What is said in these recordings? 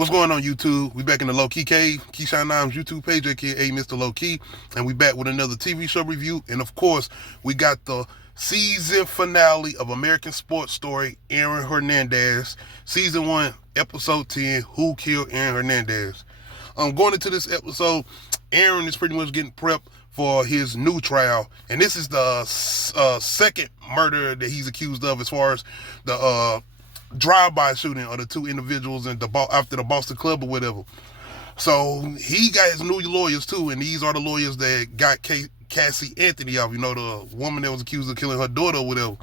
What's going on, YouTube? We back in the Low Key Cave, Keyshawn Nimes YouTube page, aka Mr. Low Key, and we back with another TV show review. And of course, we got the season finale of American Sports Story, Aaron Hernandez, season 1, episode 10, Who Killed Aaron Hernandez? Going into this episode, Aaron is pretty much getting prepped for his new trial, and this is the second murder that he's accused of, as far as the drive-by shooting of the two individuals after the Boston Club or whatever. So he got his new lawyers too, and these are the lawyers that got Cassie Anthony off, the woman that was accused of killing her daughter or whatever.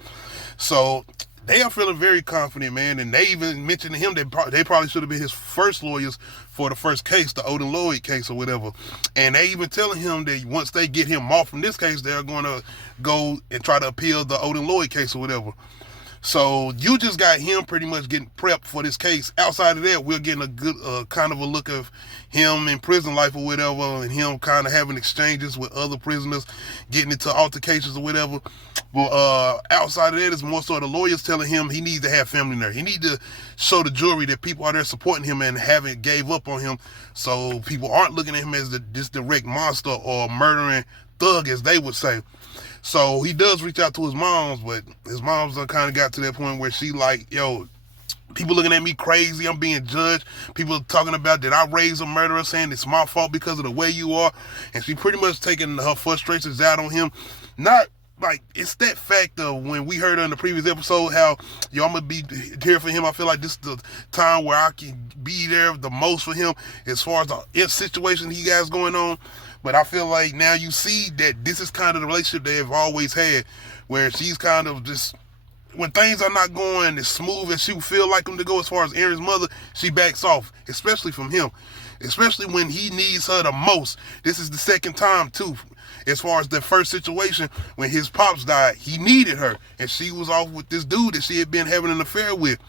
So they are feeling very confident, man, and they even mentioned to him that they probably should have been his first lawyers for the first case, the Odin Lloyd case or whatever. And they even telling him that once they get him off from this case, they're going to go and try to appeal the Odin Lloyd case or whatever. So you just got him pretty much getting prepped for this case. Outside of that, we're getting a good kind of a look of him in prison life or whatever, and him kind of having exchanges with other prisoners, getting into altercations or whatever. Well, outside of that, it's more so the lawyers telling him he needs to have family there. He needs to show the jury that people are there supporting him and haven't gave up on him, so people aren't looking at him as this direct monster or murdering thug, as they would say. So he does reach out to his moms, but his moms kind of got to that point where she like, yo, people looking at me crazy, I'm being judged. People talking about that I raised a murderer, saying it's my fault because of the way you are. And she pretty much taking her frustrations out on him. Not like, it's that fact of when we heard in the previous episode how, I'm going to be here for him. I feel like this is the time where I can be there the most for him as far as the situation he has going on. But I feel like now you see that this is kind of the relationship they've always had, where she's kind of just, when things are not going as smooth as she would feel like them to go as far as Aaron's mother, she backs off, especially from him, especially when he needs her the most. This is the second time too. As far as the first situation, when his pops died, he needed her, and she was off with this dude that she had been having an affair with.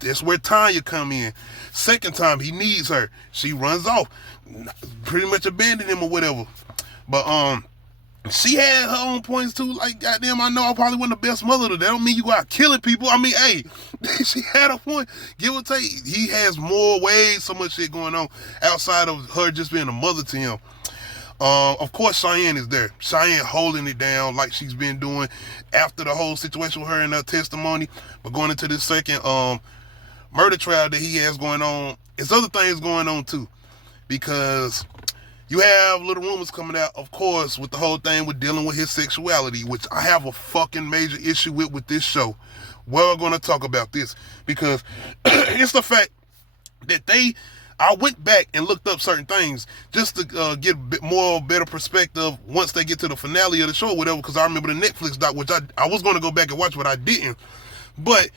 That's where Tanya come in. Second time, he needs her. She runs off, pretty much abandoned him or whatever. But she had her own points too. Like, goddamn, I know I probably wasn't the best mother. That don't mean you go out killing people. I mean, hey, she had a point. Give or take, he has more ways, so much shit going on outside of her just being a mother to him. Of course, Cheyenne is there. Cheyenne holding it down like she's been doing after the whole situation with her and her testimony. But going into this second murder trial that he has going on, there's other things going on too, because you have little rumors coming out, of course, with the whole thing with dealing with his sexuality, which I have a fucking major issue with this show. We're going to talk about this because it's the fact that I went back and looked up certain things just to get a bit more better perspective once they get to the finale of the show or whatever, because I remember the Netflix doc, which I was going to go back and watch, but I didn't. But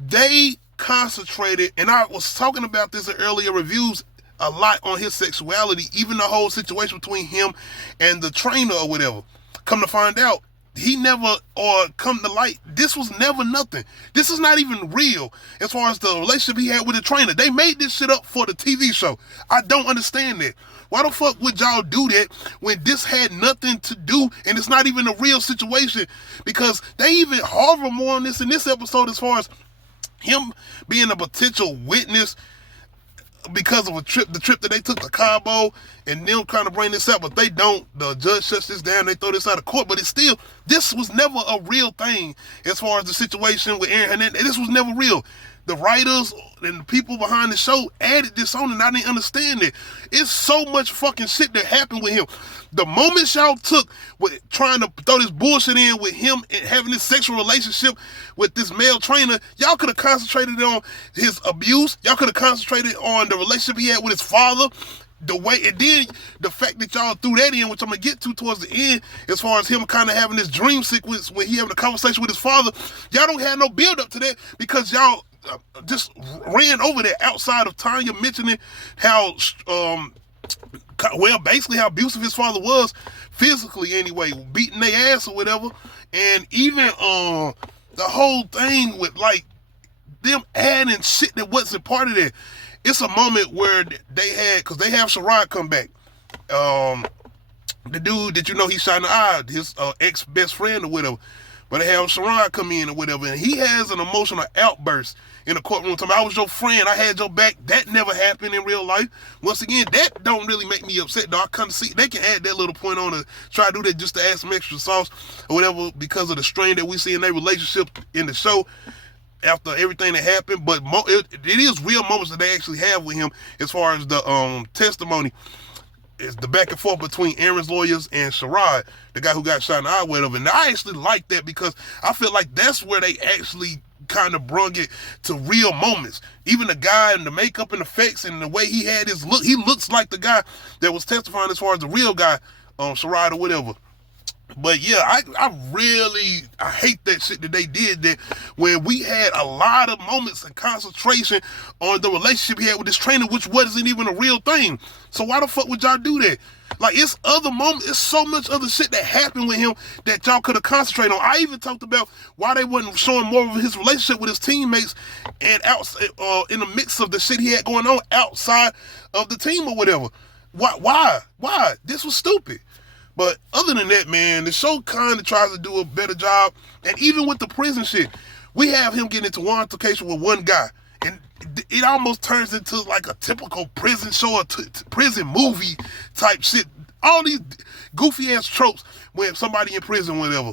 they concentrated, and I was talking about this in earlier reviews, a lot on his sexuality, even the whole situation between him and the trainer or whatever. Come to find out, he never, or come to light, this was never nothing. This is not even real as far as the relationship he had with the trainer. They made this shit up for the TV show. I don't understand that. Why the fuck would y'all do that when this had nothing to do and it's not even a real situation? Because they even hover more on this in this episode as far as him being a potential witness because of the trip that they took to Cabo, and them trying to bring this up, but they don't. The judge shuts this down, they throw this out of court, but it's still, this was never a real thing as far as the situation with Aaron Hernandez. This was never real. The writers and the people behind the show added this on, and I didn't understand it. It's so much fucking shit that happened with him. The moments y'all took with trying to throw this bullshit in with him and having this sexual relationship with this male trainer, y'all could have concentrated on his abuse. Y'all could have concentrated on the relationship he had with his father. The way, and then the fact that y'all threw that in, which I'm gonna get to towards the end, as far as him kind of having this dream sequence when he having a conversation with his father, y'all don't have no build up to that because y'all just ran over that outside of Tanya mentioning how, basically how abusive his father was, physically anyway, beating their ass or whatever, and even the whole thing with like them adding shit that wasn't part of that. It's a moment where they had, because they have Sherrod come back. The dude that he shot in the eye, his ex-best friend or whatever. But they have Sherrod come in or whatever, and he has an emotional outburst in the courtroom talking about, I was your friend, I had your back. That never happened in real life. Once again, that don't really make me upset, though. I kind of see they can add that little point on to try to do that just to add some extra sauce or whatever because of the strain that we see in their relationship in the show after everything that happened. But it is real moments that they actually have with him as far as the testimony. It's the back and forth between Aaron's lawyers and Sherrod, the guy who got shot in the eye, whatever. And I actually like that because I feel like that's where they actually kind of brung it to real moments. Even the guy and the makeup and effects and the way he had his look, he looks like the guy that was testifying as far as the real guy, Sherrod or whatever. But yeah, I hate that shit that they did that when we had a lot of moments of concentration on the relationship he had with this trainer, which wasn't even a real thing. So why the fuck would y'all do that? Like, it's other moments, it's so much other shit that happened with him that y'all could have concentrated on. I even talked about why they wasn't showing more of his relationship with his teammates and outside, in the mix of the shit he had going on outside of the team or whatever. Why? This was stupid. But other than that, man, the show kind of tries to do a better job. And even with the prison shit, we have him getting into one altercation with one guy. And it almost turns into like a typical prison show or prison movie type shit. All these goofy-ass tropes when somebody in prison, whatever.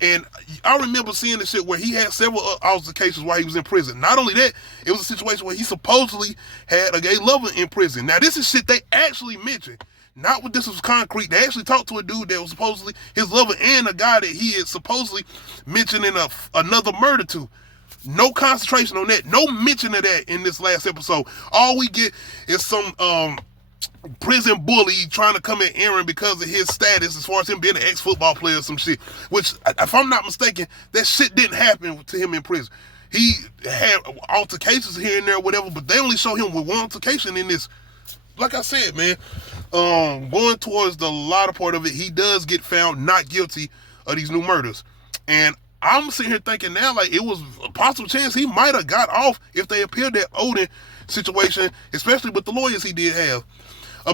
And I remember seeing this shit where he had several altercations while he was in prison. Not only that, it was a situation where he supposedly had a gay lover in prison. Now, this is shit they actually mentioned. Not what this was concrete. They actually talked to a dude that was supposedly his lover and a guy that he had supposedly mentioned in another murder to. No concentration on that. No mention of that in this last episode. All we get is some prison bully trying to come at Aaron because of his status as far as him being an ex-football player or some shit. Which, if I'm not mistaken, that shit didn't happen to him in prison. He had altercations here and there, whatever, but they only show him with one altercation in this. Like I said, man, going towards the latter part of it, he does get found not guilty of these new murders. And I'm sitting here thinking now, like, it was a possible chance he might have got off if they appealed that Odin situation, especially with the lawyers he did have.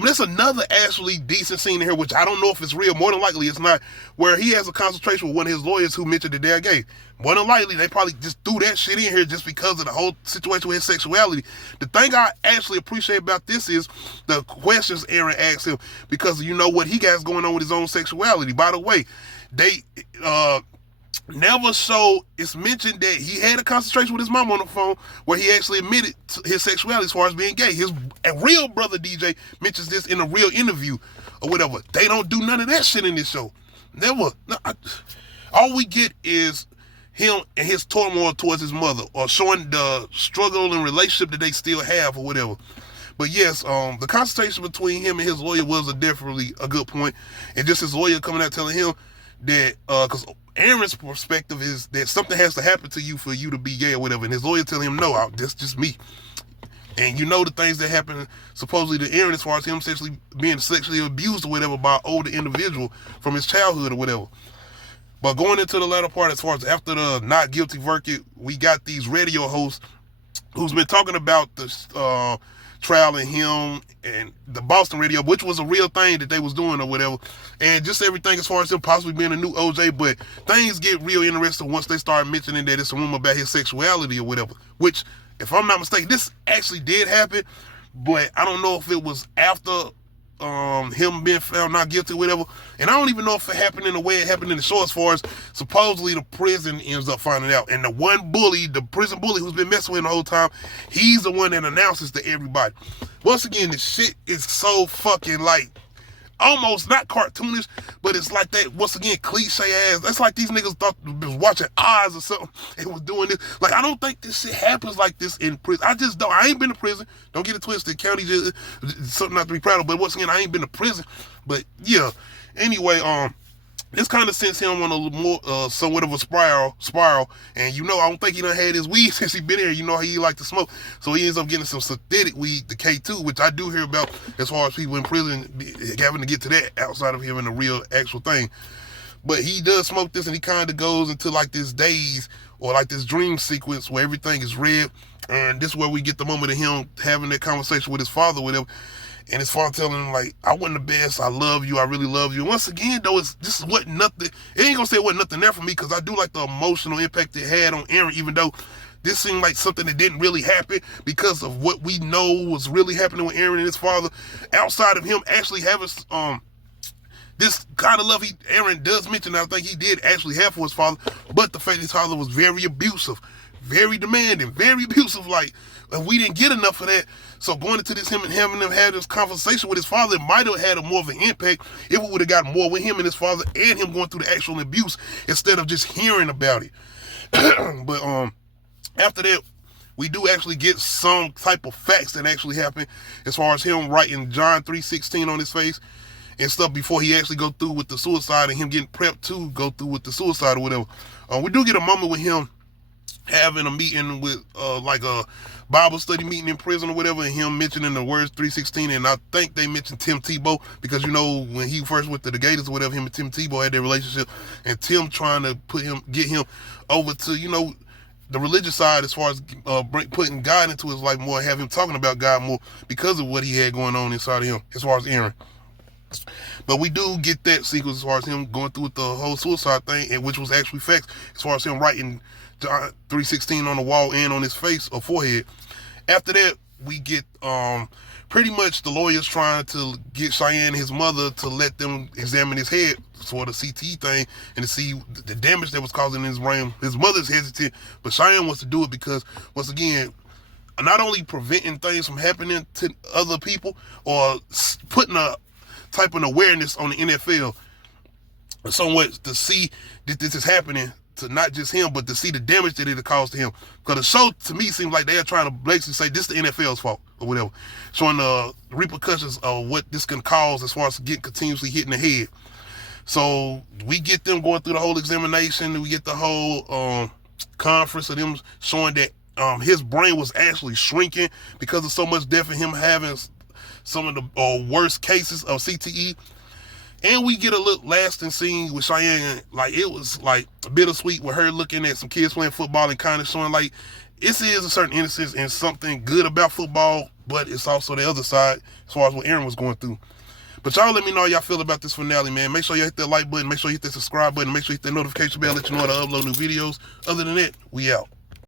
There's another actually decent scene in here, which I don't know if it's real. More than likely it's not, where he has a consultation with one of his lawyers who mentioned that they're gay. More than likely, they probably just threw that shit in here just because of the whole situation with his sexuality. The thing I actually appreciate about this is the questions Aaron asked him, because you know what he got going on with his own sexuality. By the way, they never show, it's mentioned that he had a conversation with his mom on the phone where he actually admitted to his sexuality as far as being gay. His real brother DJ mentions this in a real interview or whatever. They don't do none of that shit in this show. Never. No, all we get is him and his turmoil towards his mother, or showing the struggle and relationship that they still have or whatever. But yes, the conversation between him and his lawyer was definitely a good point. And just his lawyer coming out telling him that, because Aaron's perspective is that something has to happen to you for you to be gay or whatever. And his lawyer telling him, no, that's just me. And you know the things that happen supposedly to Aaron as far as him being sexually abused or whatever by an older individual from his childhood or whatever. But going into the latter part, as far as after the not guilty verdict, we got these radio hosts who's been talking about the trial and him and the Boston radio, which was a real thing that they was doing or whatever, and just everything as far as him possibly being a new OJ. But things get real interesting once they start mentioning that it's a rumor about his sexuality or whatever, which, if I'm not mistaken, this actually did happen, but I don't know if it was after him being found not guilty or whatever. And I don't even know if it happened in the way it happened in the show, as far as supposedly the prison ends up finding out. And the one bully, the prison bully who's been messing with him the whole time, he's the one that announces to everybody. Once again, this shit is so fucking, like, almost not cartoonish, but it's like that, once again, cliche ass. That's like these niggas thought they was watching Oz or something and was doing this. Like, I don't think this shit happens like this in prison. I just don't. I ain't been to prison. Don't get it twisted. County just something not to be proud of. But once again, I ain't been to prison. But yeah. Anyway, this kind of sends him on a more, somewhat of a spiral. And you know, I don't think he done had his weed since he been here. You know, he like to smoke. So he ends up getting some synthetic weed, the K2, which I do hear about as far as people in prison having to get to that outside of him in a real actual thing. But he does smoke this, and he kind of goes into like this daze or like this dream sequence where everything is red. And this is where we get the moment of him having that conversation with his father, whatever. And his father telling him, like, I wasn't the best, I love you, I really love you. And once again, though, this wasn't nothing, it ain't gonna say it wasn't nothing there for me, because I do like the emotional impact it had on Aaron, even though this seemed like something that didn't really happen because of what we know was really happening with Aaron and his father. Outside of him actually having this kind of love Aaron does mention, I think he did actually have for his father, but the fact his father was very abusive, very demanding, very abusive, like, and we didn't get enough of that. So going into this, him and having them had this conversation with his father, it might have had more of an impact if we would have gotten more with him and his father and him going through the actual abuse instead of just hearing about it. But after that, we do actually get some type of facts that actually happened as far as him writing John 3:16 on his face and stuff before he actually go through with the suicide and him getting prepped to go through with the suicide or whatever. We do get a moment with him having a meeting with like a Bible study meeting in prison or whatever, and him mentioning the words 3:16, and I think they mentioned Tim Tebow because, you know, when he first went to the Gators or whatever, him and Tim Tebow had their relationship, and Tim trying to get him over to, you know, the religious side as far as putting God into his life more, have him talking about God more because of what he had going on inside of him as far as Aaron. But we do get that sequence as far as him going through with the whole suicide thing, and which was actually facts as far as him writing John 3:16 on the wall and on his face or forehead. After that, we get pretty much the lawyers trying to get Cheyenne and his mother to let them examine his head for the CTE thing and to see the damage that was causing his brain. His mother's hesitant, but Cheyenne wants to do it because, once again, not only preventing things from happening to other people or putting a type of awareness on the NFL somewhat to see that this is happening to not just him, but to see the damage that it caused to him. Because the show, to me, seems like they are trying to basically say this is the NFL's fault or whatever, showing the repercussions of what this can cause as far as getting continuously hit in the head. So we get them going through the whole examination, we get the whole conference of them showing that his brain was actually shrinking because of so much death and him having some of the worst cases of CTE. And we get a little lasting scene with Cheyenne, like it was like bittersweet with her looking at some kids playing football and kind of showing like this is a certain innocence and something good about football, but it's also the other side as far as what Aaron was going through. But y'all let me know how y'all feel about this finale, man. Make sure you hit that like button, make sure you hit that subscribe button, make sure you hit that notification bell, let you know when I upload new videos. Other than that, we out.